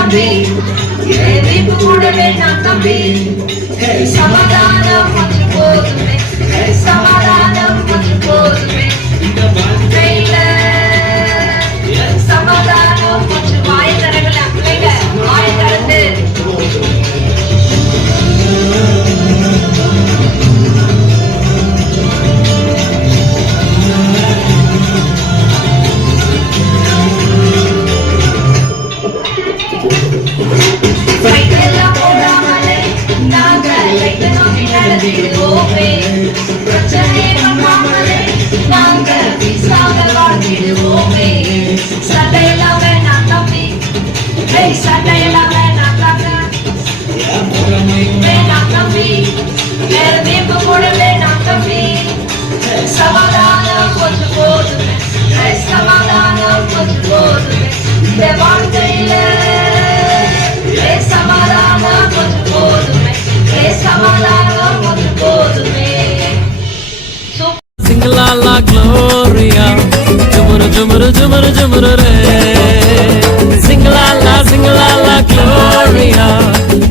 தம்பி, எதிர்ப்பு கூடவே நான் தம்பி. சமாதானம் கொஞ்சம் போதுமே, சமாதானம் கொஞ்சம் போதுமே. சமாதானம் கொஞ்சம் வாய் தரங்கள பிள்ளைங்க, வாய் திறந்து சமாதானம் கொஞ்சம் போதுமே, சமாதானம் கொஞ்சம் போதுமே. இந்த வாழ்க்கையில சமாதானம் கொஞ்சம் போதுமே, சமாதானம் கொஞ்சம் போதுமே. Singalala Gloria, Jumuru Jumuru Jumuru Jumuru Re. Singalala Singalala Gloria,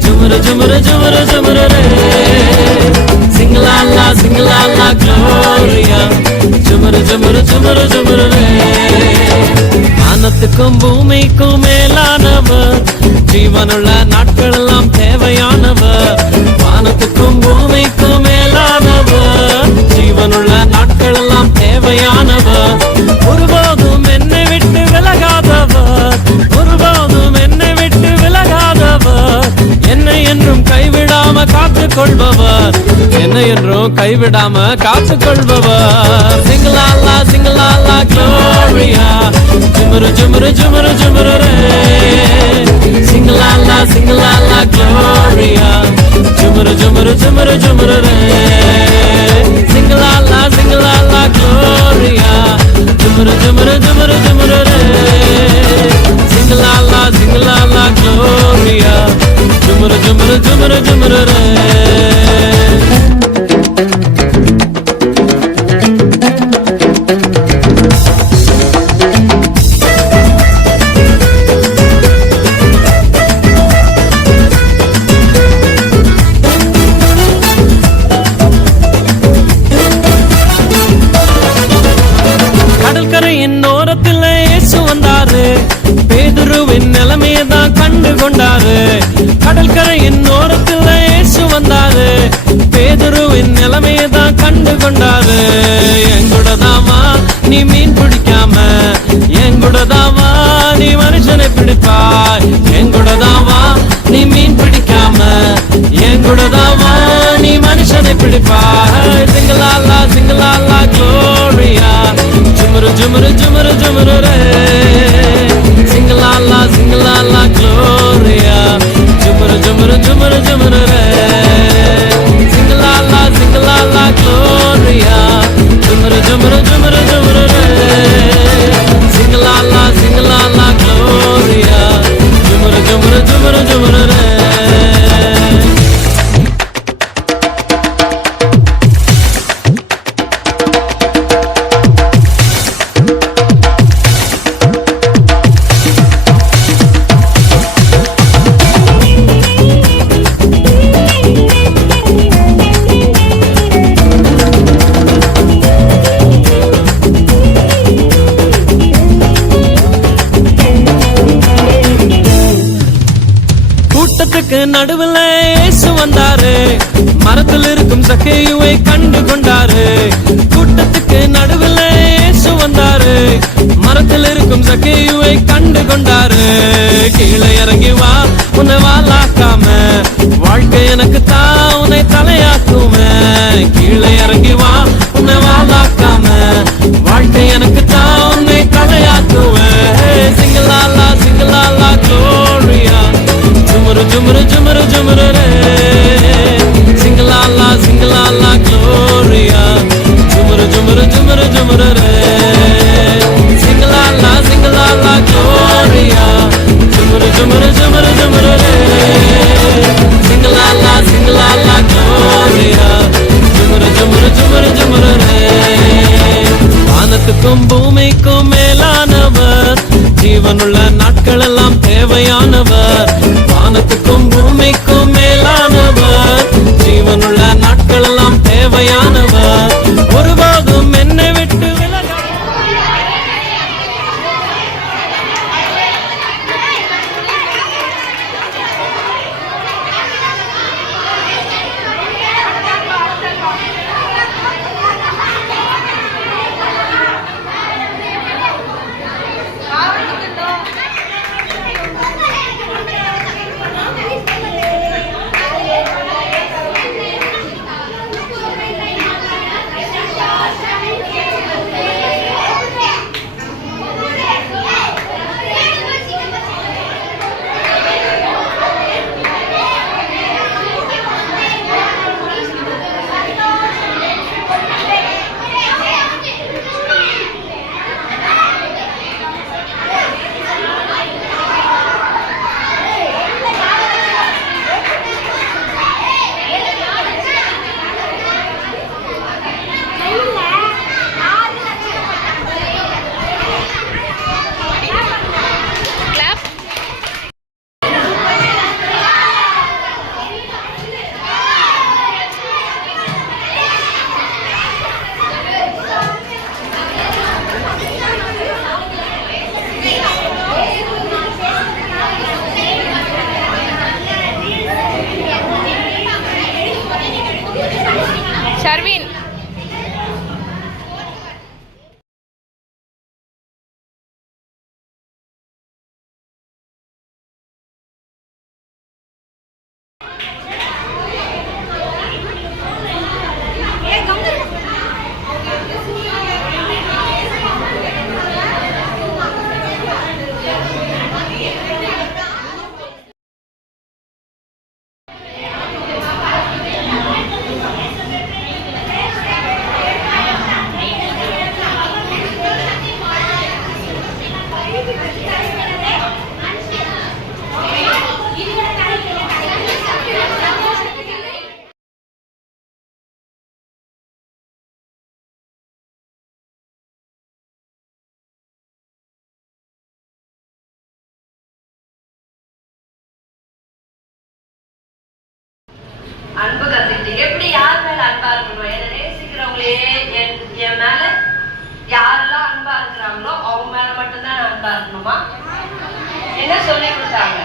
Jumuru Jumuru Jumuru Jumuru Re. Singalala Singalala Gloria, Jumuru Jumuru Jumuru Jumuru Re. வானத்துக்கும் பூமிக்கும் மேலானவர், ஜீவனுள்ள நாட்கள் எல்லாம் தேவையானவர். வானத்துக்கும் பூமிக்கும் மேலானவர், ஜீவனுள்ள நாட்கள் எல்லாம் தேவையானவர். ஒருபோதும் என்னை விட்டு விலகாதவர், ஒருபோதும் என்னை விட்டு விலகாதவர். என்னை என்றும் கைவிடாம காத்துக் கொள்பவர், என்னை என்றும் கைவிடாம காத்துக் கொள்பவர். சிங்கலாலா சிங்கலாலா Gloria, ஜுமுரு ஜுமுரு ஜுமுரு ஜுமுரு ரே. சிங்கலாலா சிங்கலாலா Gloria, ஜுமுரு ஜுமுரு ஜுமுரு ஜுமுரு ரே. Singalala, Singalala Gloria, Jumuru Jumuru Jumuru Jumuru Re. Singalala, Singalala Gloria, Jumuru Jumuru Jumuru Jumuru Re. நிலைமையதான் கண்டு கொண்டாரு. கடற்கரையின் ஓரத்தில் இயேசு வந்தாரு, பேதுருவின் நிலைமையதான் கண்டு கொண்டாரு. எங்கூடதாமா நீ மீன் பிடிக்காம, எங்கூடதாமா நீ மனுஷனை பிடிப்பாய். எங்கூடதாமா நீ மீன் பிடிக்காம, எங்கூடதாமா நீ மனுஷனை பிடிப்பாய். சிங்கலாலா சிங்கலாலா Gloria, ஜுமுரு ஜுமுரு ஜுமுரு ஜுமுரு ரே. Singalala, Singalala Gloria, Jumuru Jumuru Jumuru Jumuru Re. Singalala, Singalala Gloria, Jumuru Jumuru Jumuru Jumuru Re. Singalala, Singalala Gloria, Jumuru Jumuru Jumuru Jumuru Re. நடுவில் இயேசு வந்தாரு, மரத்தில் இருக்கும் சக்கேயுவை கண்டு கொண்டாரு. கூட்டத்துக்கு நடுவில் இயேசு வந்தாரு, மரத்தில் இருக்கும் சக்கேயுவை கண்டு கொண்டாரு. கீழே இறங்கி வா, உன்னை வாலாக்காம, வாழ்க்கை எனக்கு தான் உன்னை தலையாக்கும. கீழே இறங்கி வா, உன்னை வாலாக்காம, வாழ்க்கை எனக்கு தான் உன்னை தலையாக்குவேன். சிங்கலாலா சிங்கலாலா Gloria, Jumuru Jumuru Jumuru Jumuru Re. Singalala Singalala Gloria, Jumuru Jumuru Jumuru Jumuru Re. Singalala Singalala Gloria, Jumuru Jumuru Jumuru Jumuru Re. Singalala Singalala Gloria, Jumuru Jumuru Jumuru Jumuru Re. வானத்துக்கும் பூமிக்கும் மேலானவர், ஜீவனுள்ள நாட்கள் எல்லாம் தேவையானவர், வானத்துக்கும் பூமிக்கும் மேலானவர். ஜீவனுள்ள நாட்கள் எல்லாம் தேவையானவர், ஒருபோதும் என்னை விட்டு விலக. ஷர்வின் அன்பு கத்துக்கிட்டு எப்படி யார் மேல அன்பா இருக்கணும்? என்ன நேசிக்கிறவங்களே என் மேல யாரெல்லாம் அன்பா இருக்கிறாங்களோ அவங்க மேல மட்டும்தான் அன்பா இருக்கணுமா? என்ன சொல்லி கொடுத்தாங்க?